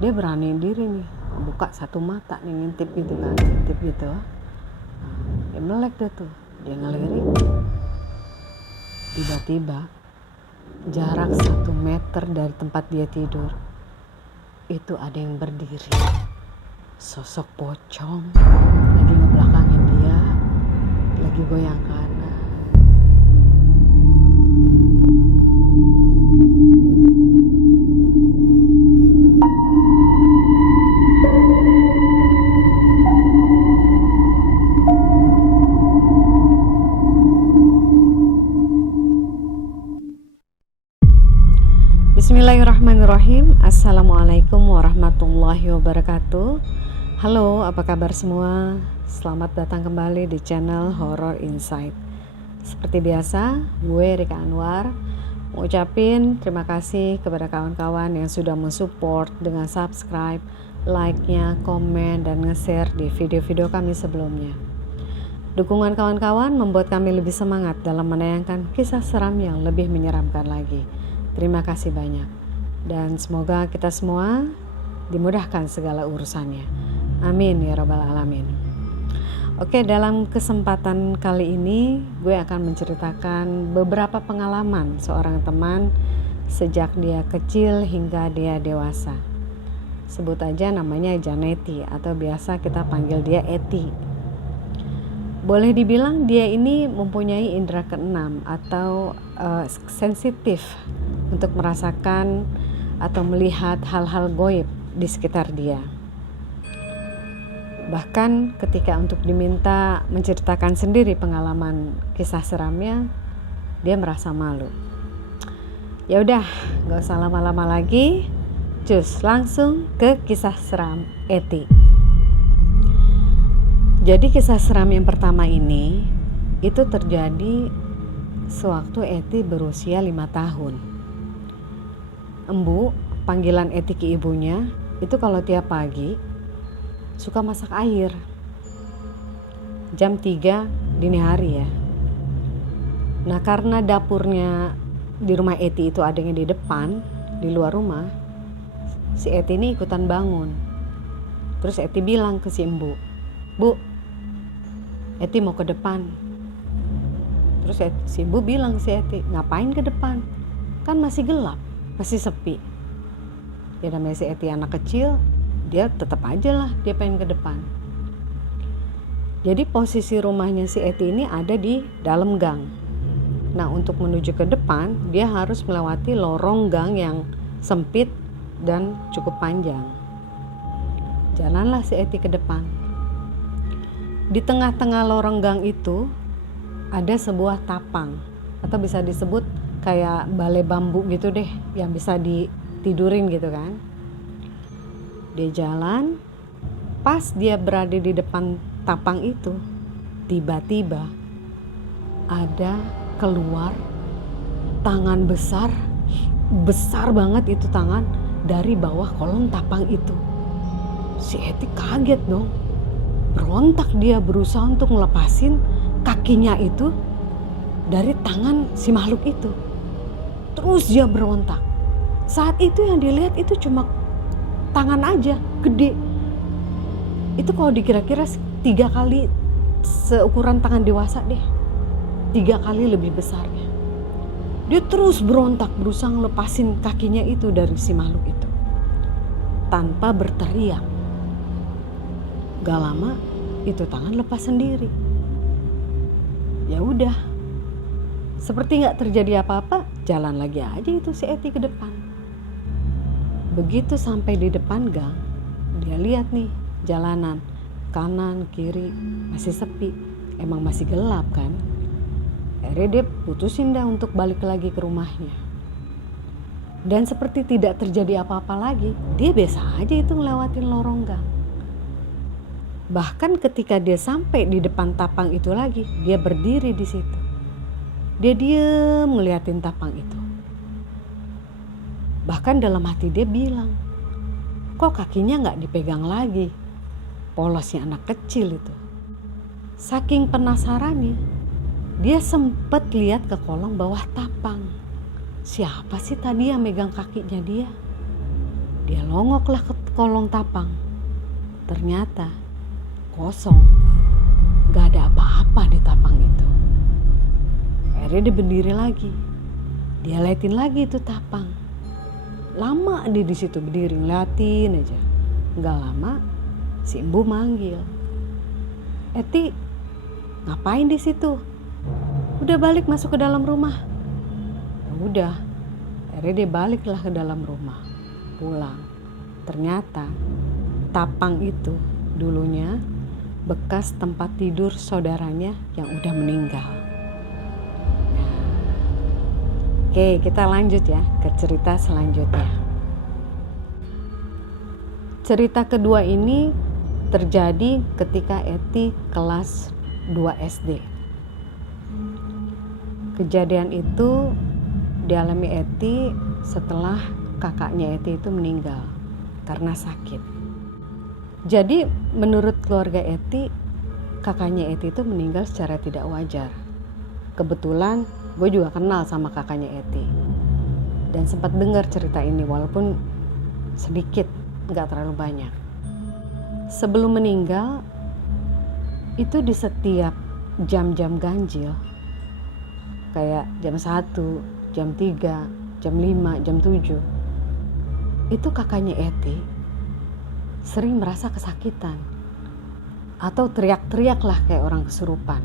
Dia beraniin diri nih, buka satu mata nih, ngintip gitu kan, ngintip gitu. Dia melek deh tuh, dia ngelirik. Tiba-tiba jarak 1 meter dari tempat dia tidur itu ada yang berdiri, sosok pocong lagi ngebelakangin dia, lagi goyang kanan. Bismillahirrahmanirrahim. Assalamualaikum warahmatullahi wabarakatuh. Halo, apa kabar semua? Selamat datang kembali di channel Horror Insight. Seperti biasa, gue Rika Anwar mengucapin terima kasih kepada kawan-kawan yang sudah mensupport dengan subscribe, like-nya, komen, dan nge-share di video-video kami sebelumnya. Dukungan kawan-kawan membuat kami lebih semangat dalam menayangkan kisah seram yang lebih menyeramkan lagi. Terima kasih banyak, dan semoga kita semua dimudahkan segala urusannya. Amin ya rabbal alamin. Oke, dalam kesempatan kali ini gue akan menceritakan beberapa pengalaman seorang teman sejak dia kecil hingga dia dewasa. Sebut aja namanya Janeti atau biasa kita panggil dia Eti. Boleh dibilang dia ini mempunyai indera keenam atau sensitif untuk merasakan atau melihat hal-hal gaib di sekitar dia. Bahkan ketika untuk diminta menceritakan sendiri pengalaman kisah seramnya, dia merasa malu. Ya udah, gak usah lama-lama lagi, cus langsung ke kisah seram Eti. Jadi kisah seram yang pertama ini itu terjadi sewaktu Eti berusia 5 tahun. Embu, panggilan Eti ke ibunya, itu kalau tiap pagi suka masak air. Jam 3 dini hari ya. Nah, karena dapurnya di rumah Eti itu adanya di depan, di luar rumah, si Eti ini ikutan bangun. Terus Eti bilang ke si Embu, "Bu, Eti mau ke depan." Terus si Ibu bilang si Eti, "Ngapain ke depan? Kan masih gelap, masih sepi." Ya namanya si Eti anak kecil, dia tetap aja lah dia pengen ke depan. Jadi posisi rumahnya si Eti ini ada di dalam gang. Nah, untuk menuju ke depan dia harus melewati lorong gang yang sempit dan cukup panjang. Jalanlah si Eti ke depan. Di tengah-tengah lorong gang itu ada sebuah tapang atau bisa disebut kayak balai bambu gitu deh yang bisa ditidurin gitu kan. Dia jalan, pas dia berada di depan tapang itu, tiba-tiba ada keluar tangan besar banget itu tangan dari bawah kolong tapang itu. Si Eti kaget dong. Berontak dia berusaha untuk ngelepasin kakinya itu dari tangan si makhluk itu. Terus dia berontak. Saat itu yang dilihat itu cuma tangan aja, gede. Itu kalau dikira-kira 3 kali seukuran tangan dewasa deh. 3 kali lebih besarnya. Dia terus berontak berusaha ngelepasin kakinya itu dari si makhluk itu. Tanpa berteriak. Gak lama itu tangan lepas sendiri. Ya udah, seperti gak terjadi apa-apa, jalan lagi aja itu si Eti ke depan. Begitu sampai di depan gang, dia lihat nih jalanan kanan kiri masih sepi, emang masih gelap kan. Akhirnya dia putusin dah untuk balik lagi ke rumahnya. Dan seperti tidak terjadi apa-apa lagi, dia biasa aja itu ngelewatin lorong gang. Bahkan ketika dia sampai di depan tapang itu lagi, dia berdiri di situ. Dia diam ngeliatin tapang itu. Bahkan dalam hati dia bilang, kok kakinya gak dipegang lagi? Polosnya anak kecil itu. Saking penasarannya, dia sempet lihat ke kolong bawah tapang. Siapa sih tadi yang megang kakinya dia? Dia longoklah ke kolong tapang. Ternyata kosong. Gak ada apa-apa di tapang itu. Akhirnya dia berdiri lagi. Dia liatin lagi itu tapang. Lama dia di situ berdiri ngeliatin aja. Gak lama si Embu manggil, "Eti, ngapain di situ? Udah balik masuk ke dalam rumah." Ya udah, akhirnya dia baliklah ke dalam rumah, pulang. Ternyata tapang itu dulunya bekas tempat tidur saudaranya yang udah meninggal. Oke, kita lanjut ya ke cerita selanjutnya. Cerita kedua ini terjadi ketika Eti kelas 2 SD. Kejadian itu dialami Eti setelah kakaknya Eti itu meninggal karena sakit. Jadi menurut keluarga Eti, kakaknya Eti itu meninggal secara tidak wajar. Kebetulan gue juga kenal sama kakaknya Eti dan sempat dengar cerita ini walaupun sedikit, gak terlalu banyak. Sebelum meninggal, itu di setiap jam-jam ganjil, kayak jam 1, jam 3, jam 5, jam 7, itu kakaknya Eti sering merasa kesakitan atau teriak-teriak lah kayak orang kesurupan.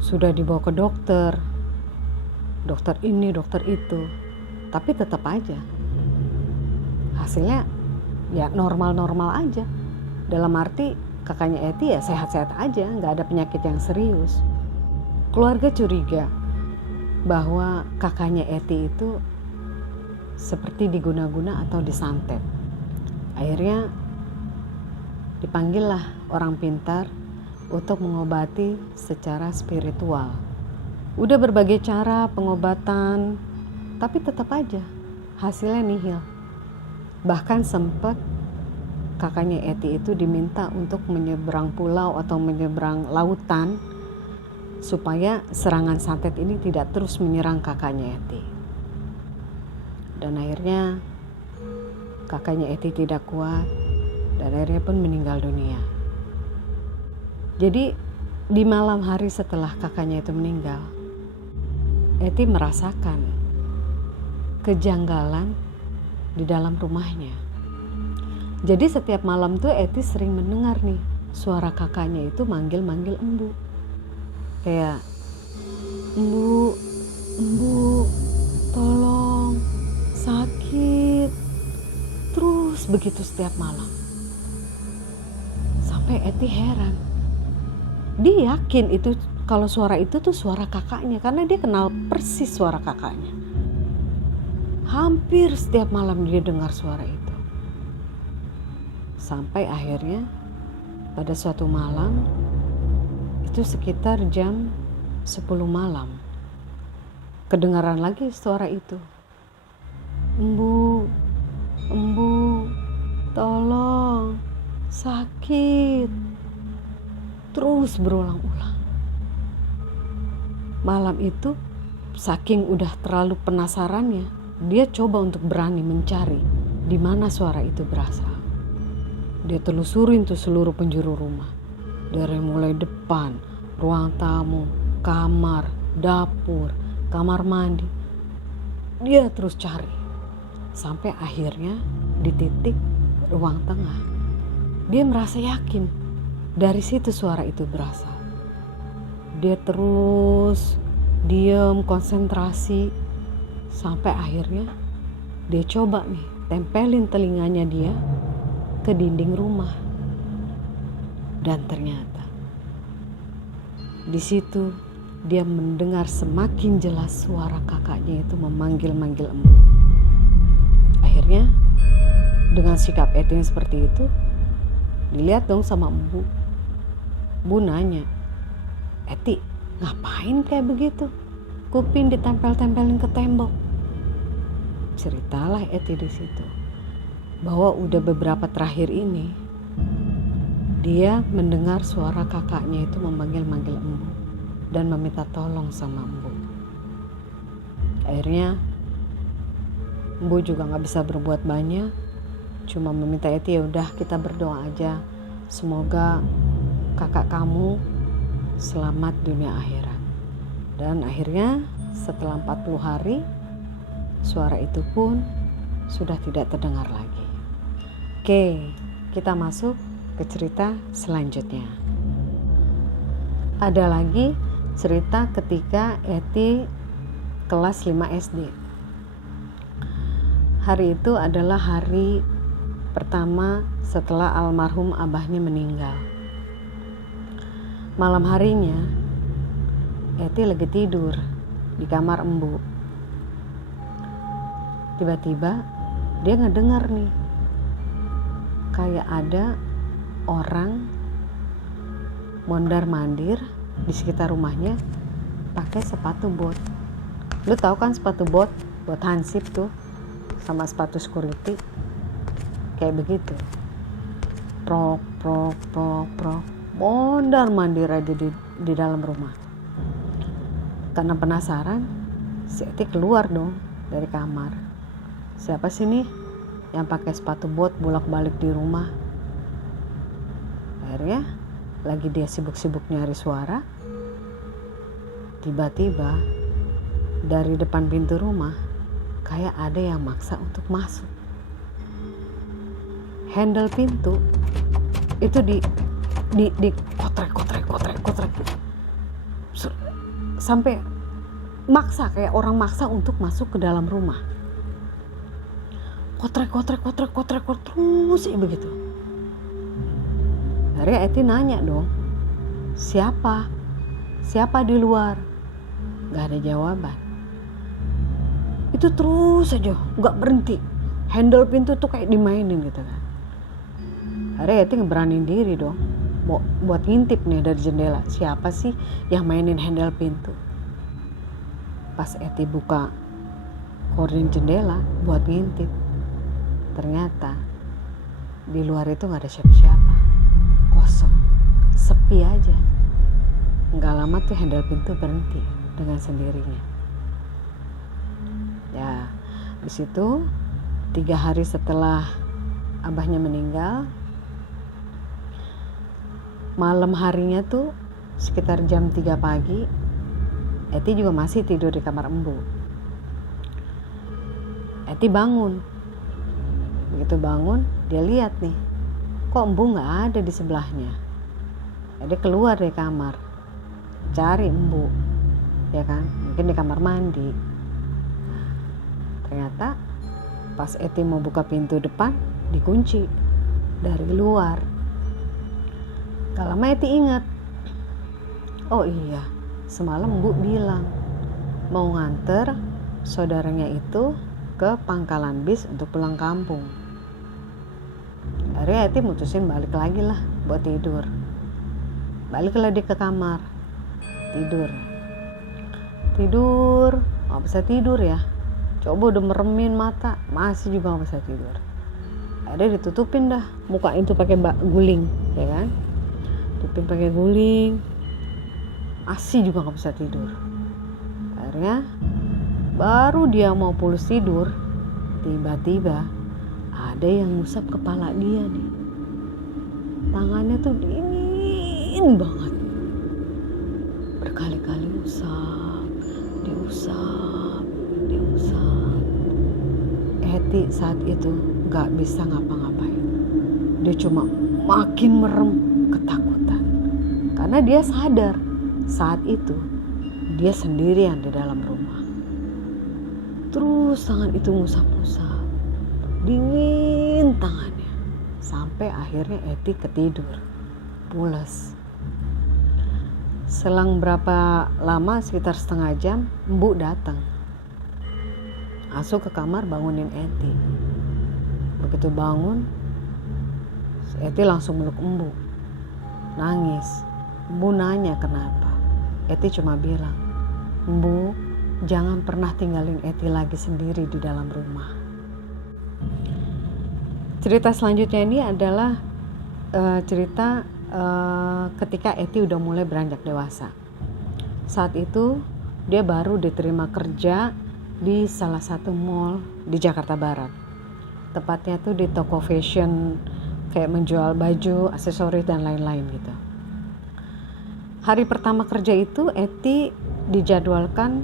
Sudah dibawa ke dokter ini, dokter itu, tapi tetap aja hasilnya ya normal-normal aja. Dalam arti kakaknya Eti ya sehat-sehat aja, gak ada penyakit yang serius. Keluarga curiga bahwa kakaknya Eti itu seperti diguna-guna atau disantet. Akhirnya dipanggillah orang pintar untuk mengobati secara spiritual. Udah berbagai cara pengobatan, tapi tetap aja hasilnya nihil. Bahkan sempat kakaknya Eti itu diminta untuk menyeberang pulau atau menyeberang lautan supaya serangan santet ini tidak terus menyerang kakaknya Eti. Dan akhirnya kakaknya Eti tidak kuat dan akhirnya pun meninggal dunia. Jadi di malam hari setelah kakaknya itu meninggal, Eti merasakan kejanggalan di dalam rumahnya. Jadi setiap malam tuh Eti sering mendengar nih suara kakaknya itu manggil-manggil Embu. Kayak, "Embu, Embu, tolong, sakit." Terus begitu setiap malam. Sampai Eti heran. Dia yakin itu kalau suara itu tuh suara kakaknya karena dia kenal persis suara kakaknya. Hampir setiap malam dia dengar suara itu. Sampai akhirnya pada suatu malam, itu sekitar jam 10 malam, kedengaran lagi suara itu. "Embu, Embu, tolong, sakit." Terus berulang-ulang. Malam itu saking udah terlalu penasarannya, dia coba untuk berani mencari di mana suara itu berasal. Dia telusurin tuh seluruh penjuru rumah. Dari mulai depan, ruang tamu, kamar, dapur, kamar mandi. Dia terus cari. Sampai akhirnya di titik ruang tengah. Dia merasa yakin dari situ suara itu berasal. Dia terus diam, konsentrasi. Sampai akhirnya dia coba nih tempelin telinganya dia ke dinding rumah. Dan ternyata di situ dia mendengar semakin jelas suara kakaknya itu memanggil-manggil Embu. Akhirnya dengan sikap Eti yang seperti itu, dilihat dong sama Embu. Bu nanya, "Eti, ngapain kayak begitu? Kuping ditempel-tempelin ke tembok." Ceritalah Eti di situ bahwa udah beberapa terakhir ini dia mendengar suara kakaknya itu memanggil-manggil Embu dan meminta tolong sama Embu. Akhirnya Embu juga gak bisa berbuat banyak. cuma meminta Eti, ya udah kita berdoa aja, semoga kakak kamu selamat dunia akhirat. Dan akhirnya setelah 40 hari suara itu pun sudah tidak terdengar lagi. Oke, kita masuk ke cerita selanjutnya. Ada lagi cerita ketika Eti kelas 5 SD. Hari itu adalah hari pertama setelah almarhum abahnya meninggal. Malam harinya Eti lagi tidur di kamar embu. Tiba-tiba dia ngedengar nih, kayak ada orang mondar-mandir di sekitar rumahnya pakai sepatu bot. Lu tahu kan sepatu bot hansip tuh, sama sepatu security kayak begitu. Prok prok prok prok, mondar-mandir aja di dalam rumah. Karena penasaran, si Eti keluar dong dari kamar. Siapa sih nih yang pakai sepatu bot bolak-balik di rumah? Akhirnya lagi dia sibuk-sibuk nyari suara, tiba-tiba dari depan pintu rumah kayak ada yang maksa untuk masuk. Handle pintu itu di kotrek sampai maksa, kayak orang maksa untuk masuk ke dalam rumah. Kotrek terus begitu. Akhirnya Eti nanya dong, siapa di luar? Gak ada jawaban. Itu terus aja, gak berhenti. Handle pintu tuh kayak dimainin gitu kan. Akhirnya Eti ngeberanin diri dong, buat ngintip nih dari jendela, siapa sih yang mainin handle pintu. Pas Eti buka gorden jendela buat ngintip, ternyata di luar itu gak ada siapa-siapa, kosong, sepi aja. Gak lama tuh handle pintu berhenti dengan sendirinya. Ya, di situ 3 hari setelah abahnya meninggal, malam harinya tuh sekitar jam 3 pagi, Eti juga masih tidur di kamar embu. Eti bangun. Begitu bangun, dia lihat nih, kok embu gak ada di sebelahnya. Dia keluar dari kamar, cari embu, ya kan, mungkin di kamar mandi. Ternyata pas Eti mau buka pintu depan, dikunci dari luar. Gak lama Eti ingat, oh iya, semalam embu bilang mau nganter saudaranya itu ke pangkalan bis untuk pulang kampung. Akhirnya Eti mutusin balik lagi lah buat tidur. Baliklah dia ke kamar, tidur, gak bisa tidur ya. Coba udah meremin mata, masih juga gak bisa tidur. Akhirnya ditutupin dah muka itu pakai guling, ya kan? Tutupin pakai guling, masih juga gak bisa tidur. Akhirnya baru dia mau pulus tidur, tiba-tiba ada yang ngusap kepala dia nih. Tangannya tuh dingin banget, berkali-kali diusap. Eti saat itu gak bisa ngapa-ngapain. Dia cuma makin merem ketakutan, karena dia sadar saat itu dia sendirian di dalam rumah. Terus tangan itu ngusap-ngusap, dingin tangannya, sampai akhirnya Eti ketidur, pules. Selang berapa lama, sekitar setengah jam, embu datang, masuk ke kamar bangunin Eti. Begitu bangun, Eti langsung meluk embu, nangis. Embu nanya kenapa. Eti cuma bilang, embu, jangan pernah tinggalin Eti lagi sendiri di dalam rumah. Cerita selanjutnya ini adalah cerita ketika Eti udah mulai beranjak dewasa. Saat itu dia baru diterima kerja di salah satu mall di Jakarta Barat. tepatnya tuh di toko fashion kayak menjual baju, aksesoris dan lain-lain gitu. Hari pertama kerja itu Eti dijadwalkan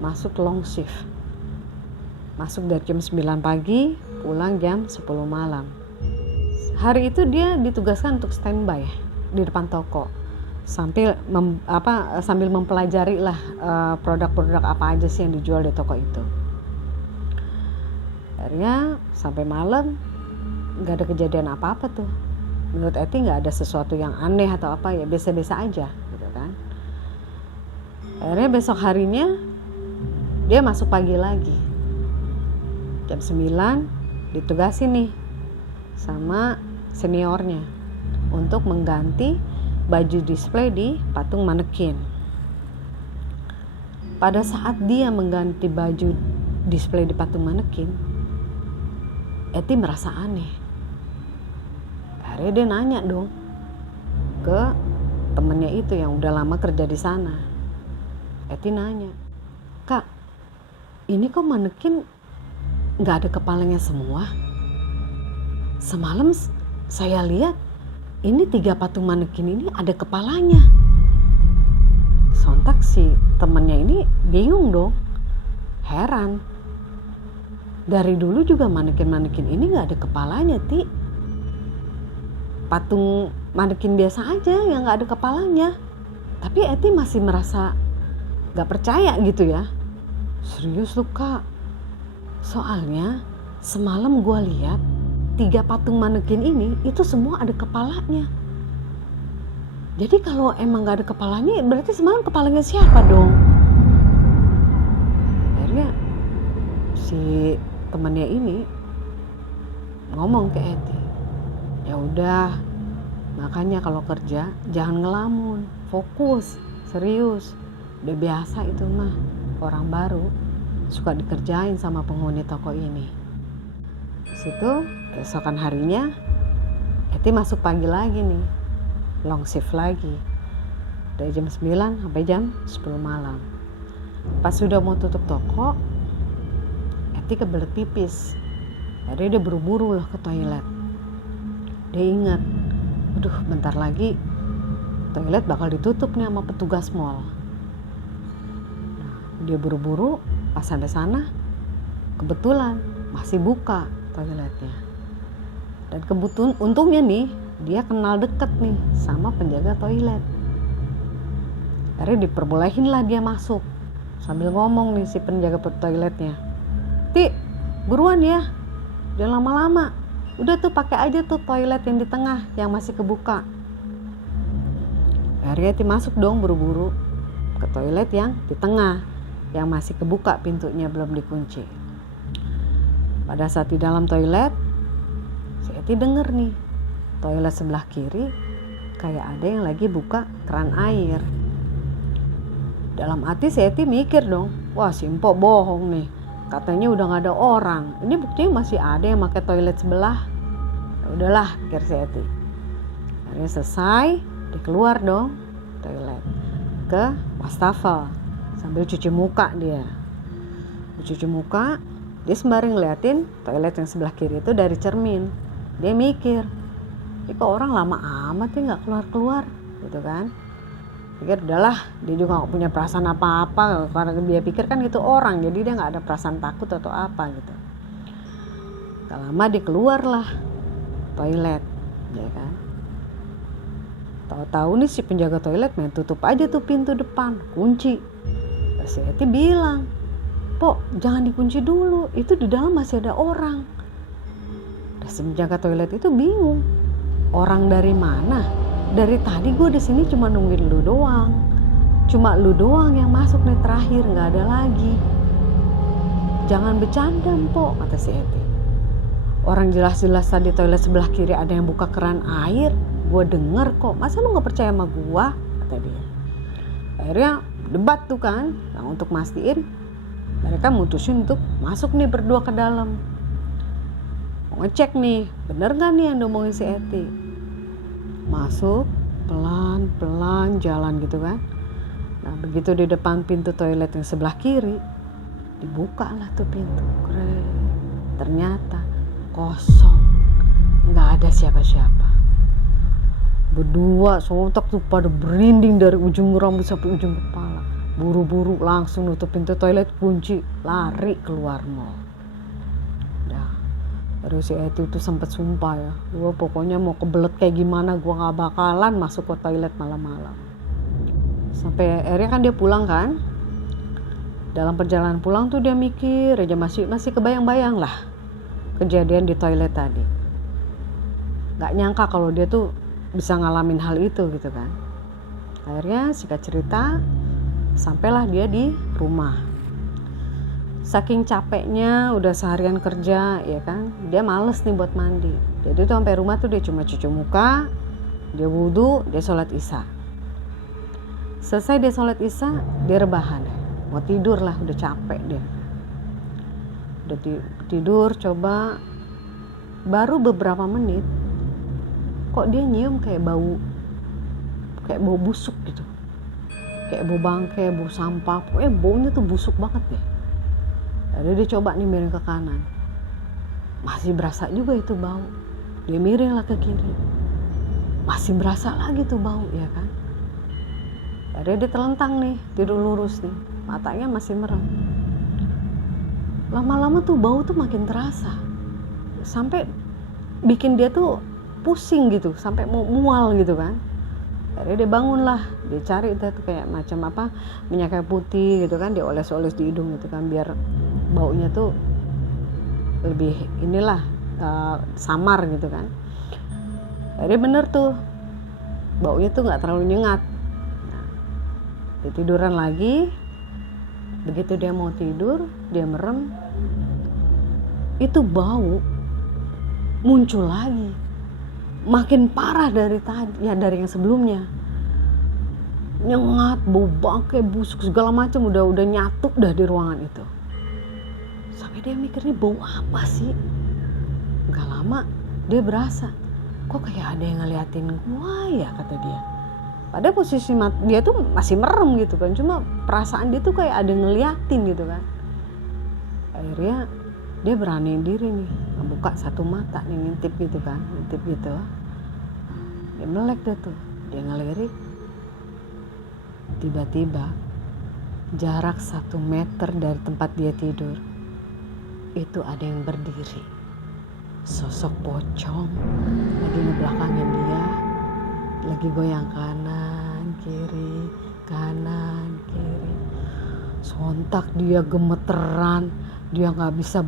masuk long shift. Masuk dari jam 9 pagi, pulang jam 10 malam. Hari itu dia ditugaskan untuk standby di depan toko. Sambil mempelajari lah produk-produk apa aja sih yang dijual di toko itu. Akhirnya sampai malam nggak ada kejadian apa-apa tuh. Menurut Eti nggak ada sesuatu yang aneh atau apa, ya biasa-biasa aja gitu kan. Akhirnya besok harinya dia masuk pagi lagi. Jam 9 ditugasi nih sama seniornya untuk mengganti baju display di patung manekin. Pada saat dia mengganti baju display di patung manekin, Eti merasa aneh. Akhirnya dia nanya dong ke temennya itu yang udah lama kerja di sana. Eti nanya, "Kak, ini kok manekin gak ada kepalanya semua? Semalam saya lihat ini 3 patung manekin ini ada kepalanya." Sontak si temennya ini bingung dong, heran. Dari dulu juga manekin-manekin ini gak ada kepalanya, Ti. Patung manekin biasa aja yang gak ada kepalanya. Tapi Eti masih merasa gak percaya gitu ya. "Serius lu, Kak? Soalnya semalam gue lihat 3 patung manekin ini itu semua ada kepalanya. Jadi kalau emang gak ada kepalanya, berarti semalam kepalanya siapa dong?" Akhirnya si temannya ini ngomong ke Eti, "Ya udah, makanya kalau kerja jangan ngelamun, fokus, serius. Udah biasa itu mah, orang baru suka dikerjain sama penghuni toko ini." Situ keesokan harinya Eti masuk pagi lagi nih, long shift lagi dari jam 9 sampai jam 10 malam. Pas sudah mau tutup toko, Eti kebelet pipis. Akhirnya dia buru-buru lah ke toilet. Dia ingat, aduh bentar lagi toilet bakal ditutup nih sama petugas mall. Nah, dia buru-buru, pas sampai sana kebetulan masih buka toiletnya. Dan untungnya nih dia kenal deket nih sama penjaga toilet. Akhirnya diperbolehin lah dia masuk. Sambil ngomong nih si penjaga toiletnya, "Ti, buruan ya, jangan lama-lama. Udah tuh pakai aja tuh toilet yang di tengah yang masih kebuka." Akhirnya Ti masuk dong buru-buru ke toilet yang di tengah yang masih kebuka, pintunya belum dikunci. Pada saat di dalam toilet, si Eti denger nih, toilet sebelah kiri kayak ada yang lagi buka keran air. Dalam hati si Eti mikir dong, wah si Empok bohong nih, katanya udah gak ada orang. Ini buktinya masih ada yang pakai toilet sebelah. Ya udahlah, pikir si Eti. Akhirnya selesai, dia keluar dong toilet ke wastafel sambil cuci muka dia. Cuci muka, dia sembari ngeliatin toilet yang sebelah kiri itu dari cermin. Dia mikir, ini kok orang lama amat ya gak keluar-keluar gitu kan. Pikir udahlah, dia juga gak punya perasaan apa-apa, karena dia pikir kan itu orang, jadi dia gak ada perasaan takut atau apa gitu. Gak lama dia keluar lah toilet, ya kan. Tahu-tahu nih si penjaga toilet main tutup aja tuh pintu depan, kunci. Si Eti bilang, "Pok, jangan dikunci dulu, itu di dalam masih ada orang." Dan si penjaga toilet itu bingung, orang dari mana? Dari tadi gue di sini cuma nungguin lu doang. Cuma lu doang yang masuk nih terakhir, nggak ada lagi. "Jangan bercanda, Mpok," kata si Eti. "Orang jelas-jelas tadi toilet sebelah kiri ada yang buka keran air. Gue denger kok. Masa lu nggak percaya sama gue?" kata dia. Akhirnya debat tuh kan, yang untuk mastiin mereka mutusin untuk masuk nih berdua ke dalam. Mau ngecek nih, bener gak nih yang diomongin si Eti. Masuk, pelan-pelan jalan gitu kan. Nah begitu di depan pintu toilet yang sebelah kiri, dibuka lah tuh pintu. Keren. Ternyata kosong, nggak ada siapa-siapa. Berdua sontak tuh pada berinding dari ujung rambut sampai ujung kepala. Buru-buru langsung nutup pintu toilet, kunci, lari keluar mall. Dah, dari si Eti itu sempat sumpah ya, gue pokoknya mau kebelet kayak gimana gue nggak bakalan masuk ke toilet malam-malam. Sampai akhirnya kan dia pulang kan. Dalam perjalanan pulang tuh dia mikir aja, masih kebayang-bayang lah kejadian di toilet tadi. Nggak nyangka kalau dia tuh bisa ngalamin hal itu gitu kan. Akhirnya singkat cerita, sampailah dia di rumah. Saking capeknya udah seharian kerja ya kan, dia males nih buat mandi. Jadi tuh sampai rumah tuh dia cuma cuci muka, dia wudhu, dia sholat isya. Selesai dia sholat isya, dia rebahan, mau tidur lah, udah capek dia. Udah tidur coba, baru beberapa menit kok dia nyium kayak bau busuk gitu, kayak bau bangkai, bau sampah, pokoknya baunya tuh busuk banget deh. Jadi dia coba nih miring ke kanan, masih berasa juga itu bau. Dia miring lah ke kiri, masih berasa lagi tuh bau ya kan. Jadi dia telentang nih, tidur lurus nih, matanya masih merem. Lama-lama tuh bau tuh makin terasa, sampai bikin dia tuh pusing gitu, sampai mau mual gitu kan. Akhirnya dia bangun lah, dia cari itu tuh kayak macam apa, minyak kayu putih gitu kan, dia oles-oles di hidung gitu kan, biar baunya tuh lebih samar gitu kan. Akhirnya bener tuh, baunya tuh nggak terlalu nyengat. Nah, dia tiduran lagi. Begitu dia mau tidur, dia merem, itu bau muncul lagi, makin parah dari tadi ya, dari yang sebelumnya. Nyengat, bau bangkai, busuk segala macam, udah nyatu dah di ruangan itu. Sampai dia mikir, ini bau apa sih? Gak lama dia berasa, kok kayak ada yang ngeliatin gua ya, kata dia. Padahal posisi dia tuh masih merem gitu kan, cuma perasaan dia tuh kayak ada yang ngeliatin gitu kan. Akhirnya dia beraniin diri nih, buka satu mata nih, ngintip gitu kan, dia melek deh tuh, dia ngelirik. Tiba-tiba jarak 1 meter dari tempat dia tidur itu ada yang berdiri, sosok pocong lagi ngebelakangin dia, lagi goyang kanan kiri. Sontak dia gemeteran, dia nggak bisa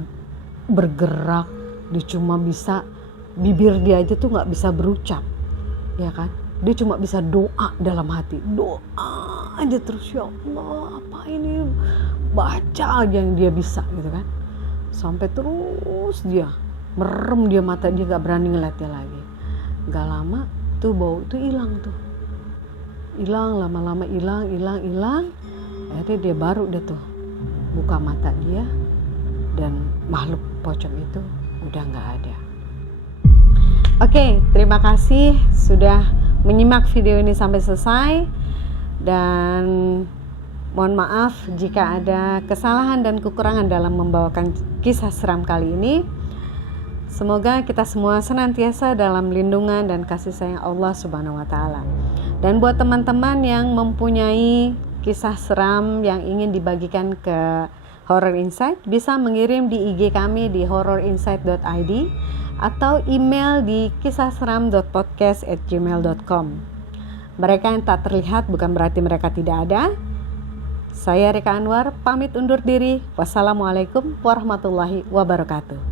bergerak, dia cuma bisa, bibir dia aja tuh nggak bisa berucap ya kan, dia cuma bisa doa dalam hati, doa aja terus, ya Allah apa ini, baca aja yang dia bisa gitu kan. Sampai terus dia merem, dia mata dia nggak berani ngeliat dia lagi. Gak lama tuh bau tuh hilang, lama-lama hilang. Akhirnya dia baru deh tuh buka mata dia, dan makhluk pocong itu udah nggak ada. Oke, terima kasih sudah menyimak video ini sampai selesai, dan mohon maaf jika ada kesalahan dan kekurangan dalam membawakan kisah seram kali ini. Semoga kita semua senantiasa dalam lindungan dan kasih sayang Allah Subhanahu wa Ta'ala. Dan buat teman-teman yang mempunyai kisah seram yang ingin dibagikan ke Horror Insight, bisa mengirim di IG kami di horrorinsight.id atau email di kisahseram.podcast@gmail.com. Mereka yang tak terlihat bukan berarti mereka tidak ada. Saya Rika Anwar, pamit undur diri. Wassalamualaikum warahmatullahi wabarakatuh.